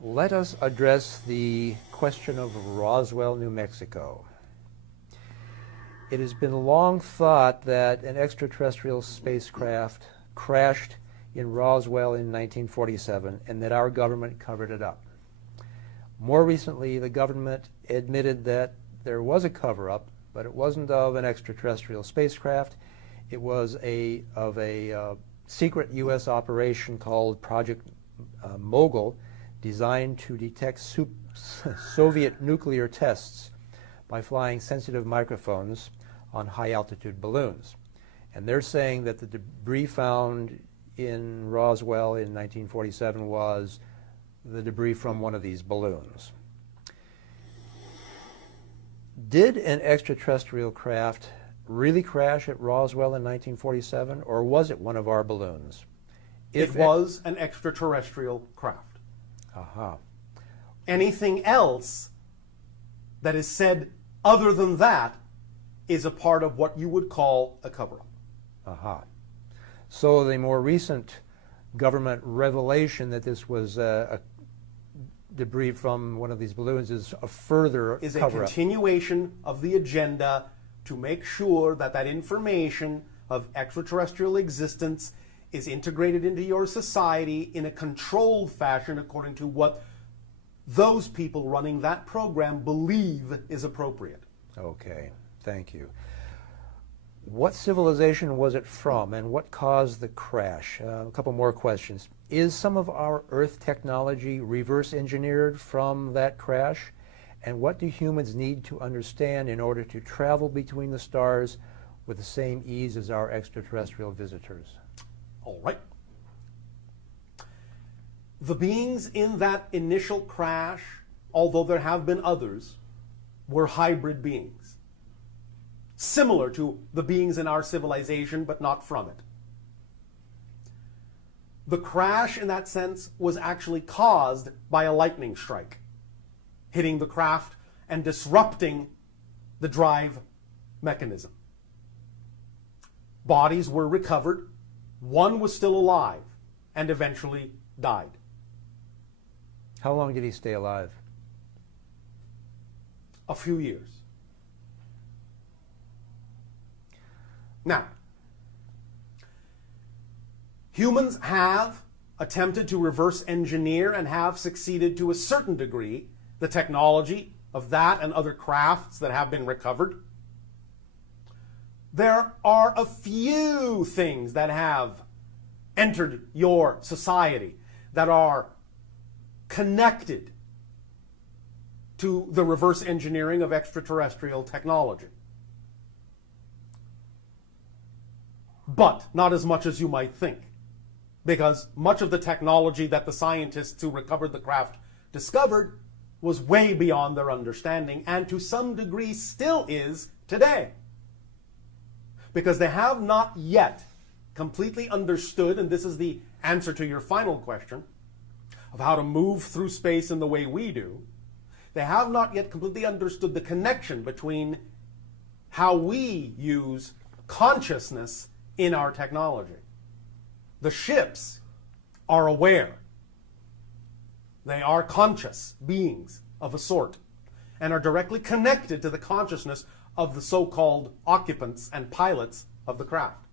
let us address the question of Roswell, New Mexico. It has been long thought that an extraterrestrial spacecraft crashed in Roswell in 1947 and that our government covered it up. More recently, the government admitted that there was a cover-up, but it wasn't of an extraterrestrial spacecraft. It was of a secret U.S. operation called Project Mogul, designed to detect Soviet nuclear tests by flying sensitive microphones on high-altitude balloons. And they're saying that the debris found in Roswell in 1947 was the debris from one of these balloons. Did an extraterrestrial craft really crash at Roswell in 1947, or was it one of our balloons? It was an extraterrestrial craft. Aha. Anything else that is said other than that is a part of what you would call a cover-up. Aha. So the more recent government revelation that this was a debris from one of these balloons is a further is a cover-up. Continuation of the agenda to make sure that that information of extraterrestrial existence is integrated into your society in a controlled fashion according to what those people running that program believe is appropriate. Okay, thank you. What civilization was it from, and what caused the crash? A couple more questions. Is some of our Earth technology reverse engineered from that crash? And what do humans need to understand in order to travel between the stars with the same ease as our extraterrestrial visitors? All right. The beings in that initial crash, although there have been others, were hybrid beings, similar to the beings in our civilization, but not from it. The crash, in that sense, was actually caused by a lightning strike, hitting the craft and disrupting the drive mechanism. Bodies were recovered. One was still alive and eventually died. How long did he stay alive? A few years. Now, humans have attempted to reverse engineer and have succeeded to a certain degree the technology of that and other crafts that have been recovered. There are a few things that have entered your society that are connected to the reverse engineering of extraterrestrial technology. But not as much as you might think, because much of the technology that the scientists who recovered the craft discovered was way beyond their understanding, and to some degree still is today. Because they have not yet completely understood, and this is the answer to your final question, of how to move through space in the way we do, they have not yet completely understood the connection between how we use consciousness in our technology. The ships are aware. They are conscious beings of a sort and are directly connected to the consciousness of the so-called occupants and pilots of the craft.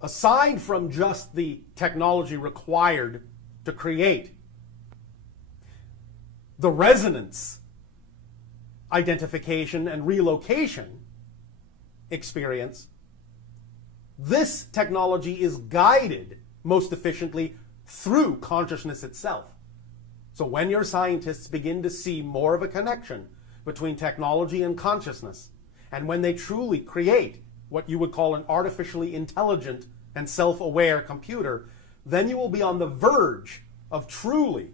Aside from just the technology required to create the resonance, identification, and relocation experience, this technology is guided most efficiently through consciousness itself. So when your scientists begin to see more of a connection between technology and consciousness, and when they truly create what you would call an artificially intelligent and self-aware computer, then you will be on the verge of truly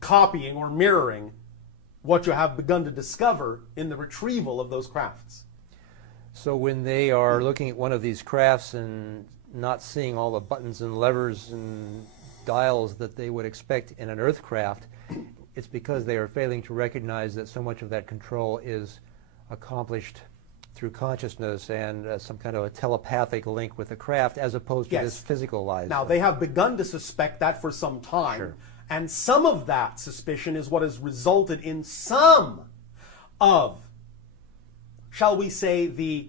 copying or mirroring what you have begun to discover in the retrieval of those crafts. So when they are looking at one of these crafts and not seeing all the buttons and levers and dials that they would expect in an Earth craft, it's because they are failing to recognize that so much of that control is accomplished through consciousness and some kind of a telepathic link with the craft as opposed to Yes. this physicalized. Now, they have begun to suspect that for some time. Sure. And some of that suspicion is what has resulted in some of, shall we say, the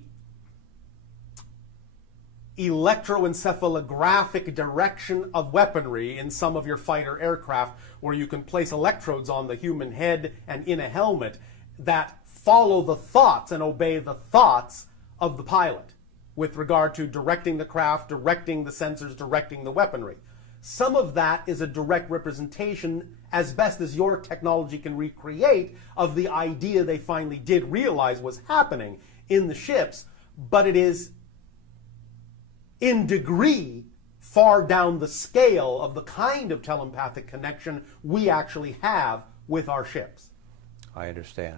electroencephalographic direction of weaponry in some of your fighter aircraft, where you can place electrodes on the human head and in a helmet that follow the thoughts and obey the thoughts of the pilot with regard to directing the craft, directing the sensors, directing the weaponry. Some of that is a direct representation, as best as your technology can recreate, of the idea they finally did realize was happening in the ships, but it is in degree far down the scale of the kind of telepathic connection we actually have with our ships. I understand.